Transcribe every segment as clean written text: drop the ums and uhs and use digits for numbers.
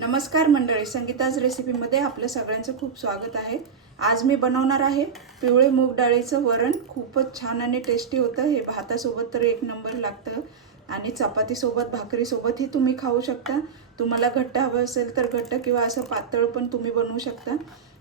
नमस्कार मंडळी, संगीताज रेसिपीमध्ये आपल्या सगळ्यांचं खूप स्वागत आहे। आज मी बनवणार आहे पिवळे मूग डाळीचं वरण। खूपच छान आणि टेस्टी होतं हे। भातासोबत तर एक नंबर लागतं आणि चपातीसोबत भाकरीसोबतही तुम्ही खाऊ शकता। तुम्हाला घट्ट हवं असेल तर घट्ट किंवा असं पातळ पण तुम्ही बनवू शकता।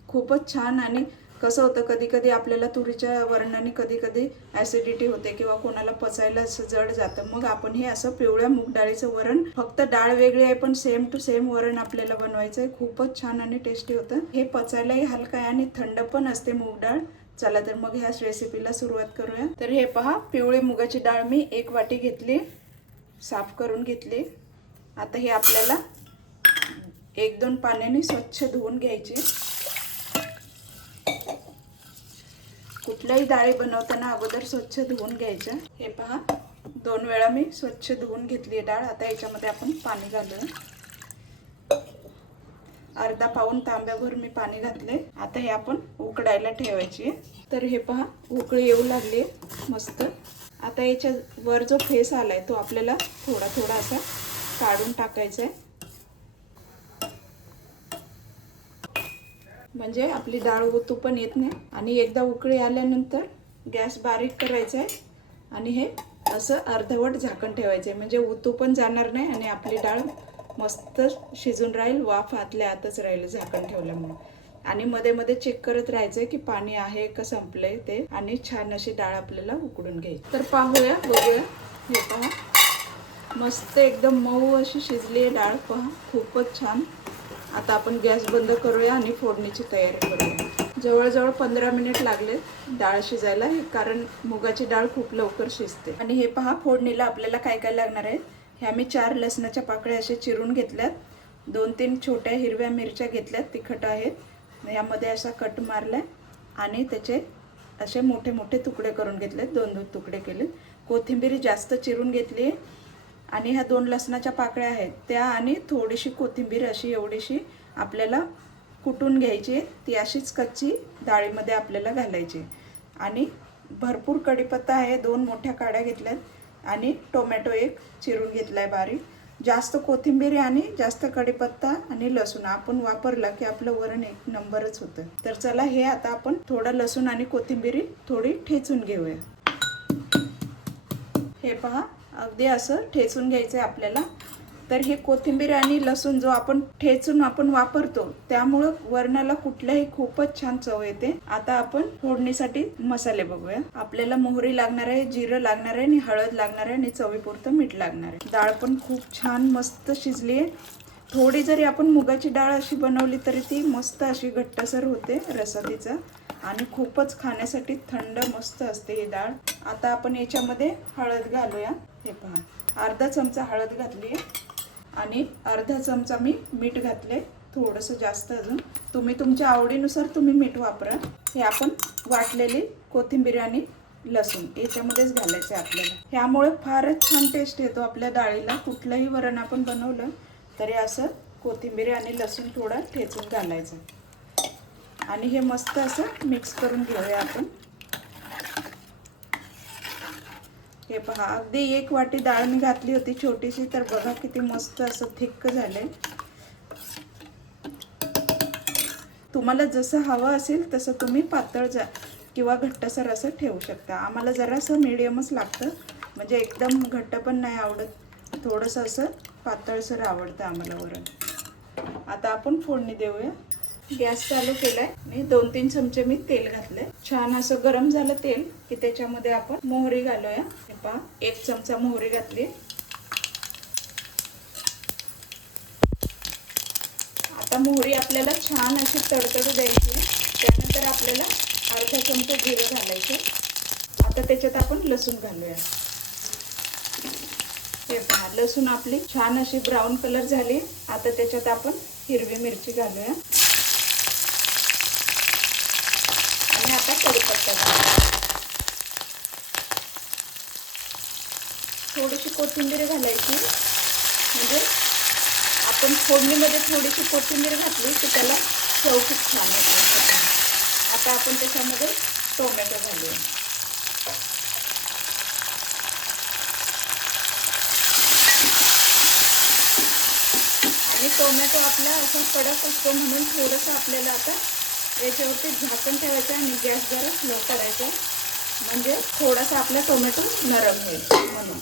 खूपच छान। आणि कसं होतं, कधी कधी आपल्याला तुरीच्या वरणाने कधी कधी ॲसिडिटी होते किंवा कोणाला पचायला जड जातं। मग आपण हे असं पिवळ्या मूग डाळीचं वरण, फक्त डाळ वेगळी आहे पण सेम टू सेम वरण आपल्याला बनवायचं आहे। खूपच छान आणि टेस्टी होतं हे। पचायलाही हलकं आहे आणि थंड पण असते मूग डाळ। चला तर मग ह्या रेसिपीला सुरुवात करूया। तर हे पहा, पिवळी मुगाची डाळ मी 1 वाटी घेतली, साफ करून घेतली। आता हे आपल्याला 1-2 पाण्याने स्वच्छ धुवून घ्यायची। कुठल्याही डाळी बनवताना अगोदर स्वच्छ धुवून घ्यायच्या। हे पहा, 2 वेळा मी स्वच्छ धुवून घेतली डाळ। आता याच्यामध्ये आपण पाणी घालूया। अर्धा पाऊण तांब्याभर मी पाणी घातले। आता हे आपण उकडायला ठेवायची। तर हे पहा, उकळी येऊ लागली मस्त। आता याच्या वर जो फेस आलाय तो आपल्याला थोडा थोडा असा काढून टाकायचा आहे, म्हणजे आपली डाळ ओतू पण येत नाही। आणि एकदा उकळी आल्यानंतर गॅस बारीक करायचा आहे आणि हे असं अर्धवट झाकण ठेवायचे, म्हणजे ओतू पण जाणार नाही आणि आपली डाळ मस्त शिजून राहील। वाफ आतल्या आतच राहील झाकण ठेवल्यामुळे। आणि मध्ये मध्ये चेक करत राहायचं की पाणी आहे का संपलंय ते, आणि छान अशी डाळ आपल्याला उकडून घ्यायची। तर पाहूया, बघूया। हे पहा, मस्त एकदम मऊ अशी शिजली आहे डाळ। पहा, खूपच छान। आता आपण गॅस बंद करूया आणि फोडणीची तयारी करूया। जवळजवळ 15 मिनिट लागले डाळ शिजायला, कारण मुगाची डाळ खूप लवकर शिजते। आणि हे पहा, फोडणीला आपल्याला काय काय लागणार आहे। ह्या मी 4 लसणाच्या पाकळ्या असे चिरून घेतल्यात, 2-3 छोट्या हिरव्या मिरच्या घेतल्यात, तिखट आहेत। यामध्ये असा कट मारलाय आणि त्याचे असे मोठे मोठे तुकडे करून घेतलेत, 2-2 तुकडे केले। कोथिंबीर जास्त चिरून घेतली आणि ह्या 2 लसणाच्या पाकळ्या आहेत त्या, आणि थोडीशी कोथिंबीर अशी एवढीशी आपल्याला कुटून घ्यायची। ती अशीच कच्ची डाळीमध्ये आपल्याला घालायची। आणि भरपूर कढीपत्ता आहे, 2 मोठ्या काड्या घेतल्यात, आणि टोमॅटो 1 चिरून घेतलाय बारीक। जास्त कोथिंबीर आणि जास्त कढीपत्ता आणि लसूण आपण वापरला की आपलं वरण एक नंबरच होतं। तर चला, हे आता आपण थोडं लसूण आणि कोथिंबीर थोडी ठेचून घेऊया। हे पहा, अगदी असं ठेचून घ्यायचं आपल्याला। तर हे कोथिंबीर आणि लसूण जो आपण ठेचून वापरतो, त्यामुळे वरणाला कुठल्याही खूपच छान चव येते। आता आपण फोडणीसाठी मसाले बघूया। आपल्याला मोहरी लागणार आहे, जिरं लागणार आहे, आणि हळद लागणार आहे, आणि चवीपुरतं मीठ लागणार आहे। डाळ पण खूप छान मस्त शिजली आहे। थोडी जरी आपण मुगाची डाळ अशी बनवली तरी ती मस्त अशी घट्टसर होते रस्सा तिचा, आणि खूपच खाण्यासाठी थंड मस्त असते ही डाळ। आता आपण याच्यामध्ये हळद घालूया। हे पहा, अर्धा चमचा हळद घातली आणि अर्धा चमचा मी मीठ घातले, थोडंसं जास्त अजून। तुम्ही तुमच्या आवडीनुसार तुम्ही मीठ वापरा। हे आपण वाटलेली कोथिंबीर आणि लसूण याच्यामध्येच घालायचं आहे आपल्याला। ह्यामुळे फारच छान टेस्ट येतो आपल्या डाळीला। कुठलंही वरण आपण बनवलं तरी असं कोथिंबीर आणि लसूण थोडं ठेचून घालायचं, आणि हे मस्त असं मिक्स करून घेऊया आपण। हे पहा, अगदी 1 वाटी डाळ मी घातली होती छोटीशी, तर बघा किती मस्त असं थिक्क झालंय। तुम्हाला जसं हवं असेल तसं तुम्ही पातळ किंवा घट्टसर असं ठेवू शकता। आम्हाला जरासं मीडियमच लागतं, म्हणजे एकदम घट्ट पण नाही आवडत, थोडंसं असं पातळसर आवडतं आम्हाला वरण। आता आपण फोडणी देऊया। गॅस चालू केलाय आणि 2-3 चमचे मी तेल घातले। छान असं गरम झालं तेल की त्याच्यामध्ये आपण मोहरी घालूया। हे पहा, 1 चमचा मोहरी घातली। आता मोहरी आपल्याला छान अशी तडतडू द्यायची। त्यानंतर आपल्याला अर्धा चमचा जिरं घालायचं। आता त्याच्यात आपण लसूण घालूया। हे पहा, लसूण आपली छान अशी ब्राऊन कलर झाली। आता त्याच्यात आपण हिरवी मिरची घालूया आणि आता कढीपत्ता घालूया। थोडीशी कोथिंबीर घालायची, म्हणजे आपण फोडणीमध्ये थोडीशी कोथिंबीर घातली की त्याला चव खूप छान येते। आता आपण त्याच्यामध्ये टोमॅटो घालूया। आणि टोमॅटो आपला असा कडक असतो म्हणून थोडंसं आपल्याला आता याच्यावरती झाकण ठेवायचं आणि गॅस जरा स्लो करायचा, म्हणजे थोडासा आपला टोमॅटो नरम होईल म्हणून.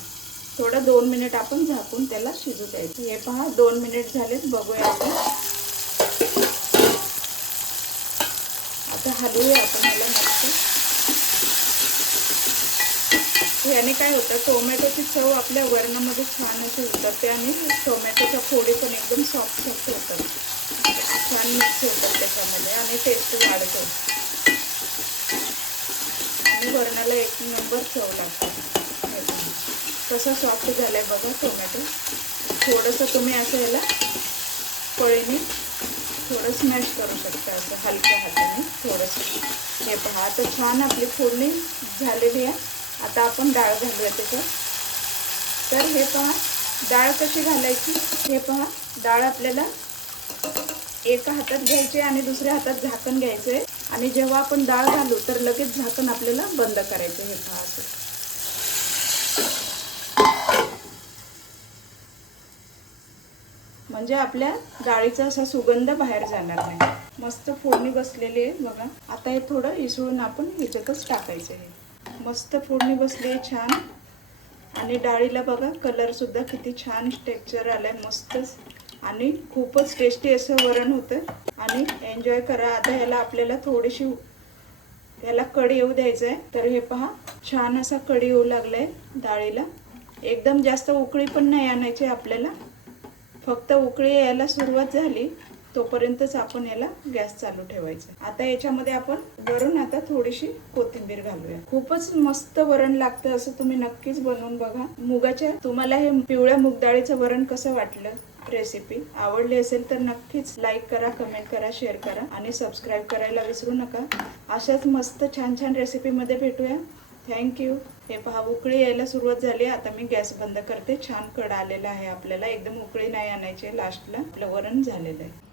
थोडं 2 मिनिट आपण झाकून त्याला शिजू द्यायचं. हे पहा 2 मिनिट झालेत, बघूया आपण. आता हलवूया आपण याला मस्त. याने काय होतं, टोमॅटोची चव आपल्या वरणामध्ये छान अशी उतरते आणि टोमॅटोच्या फोडी पण एकदम सॉफ्ट सॉफ्ट होतात, छान मिक्स होतात त्याच्यामध्ये आणि टेस्ट वाढते आणि वरणाला एक नंबर चव लागते. कसं सॉफ्ट झालंय बघा टोमॅटो. थोडंसं तुम्ही असं याला पळीने थोडं स्मॅश करू शकता, असं हलक्या हाताने थोडंसं. हे पहा आता छान आपली फोडणी झालेली आहे. आता आपण डाळ घालूया त्याच्यात. तर हे पहा डाळ कशी घालायची. हे पहा डाळ आपल्याला एका हातात घ्यायची आणि दुसऱ्या हातात झाकण घ्यायचं आहे आणि जेव्हा आपण डाळ घालू तर लगेच झाकण आपल्याला बंद करायचं. हे पहा असं. म्हणजे आपल्या डाळीचा असा सुगंध बाहेर जाणार नाही. मस्त फोडणी बसलेली आहे बघा. आता हे थोडं इसळून आपण ह्याच्यातच टाकायचं. हे मस्त फोडणी बसली आहे छान आणि डाळीला बघा कलर सुद्धा किती छान टेक्स्चर आलाय मस्तच आणि खूपच टेस्टी असं वरण होतं आणि एन्जॉय करा. आता ह्याला आपल्याला थोडीशी याला कढी येऊ द्यायचं आहे. तर हे पहा छान असा कढी येऊ लागलाय डाळीला. एकदम जास्त उकळी पण नाही आणायची आपल्याला, फक्त उकळी यायला सुरुवात झाली तोपर्यंतच आपण याला गॅस चालू ठेवायचा. आता याच्यामध्ये आपण वरून आता थोडीशी कोथिंबीर घालूया. खूपच मस्त वरण लागतं, असं तुम्ही नक्कीच बनवून बघा. मुगाच्या तुम्हाला हे पिवळ्या मूग डाळीचं वरण कसं वाटलं, रेसिपी आवडली असेल तर नक्कीच लाईक करा, कमेंट करा, शेअर करा आणि सबस्क्राईब करायला विसरू नका. अशाच मस्त छान छान रेसिपीमध्ये भेटूया. थँक्यू. हे पहा उकळी यायला सुरुवात झाली. आता मी गॅस बंद करते. छान कड आलेला आहे आपल्याला, एकदम उकळी नाही आणायची. लास्टला आपलं वरण झालेलं आहे.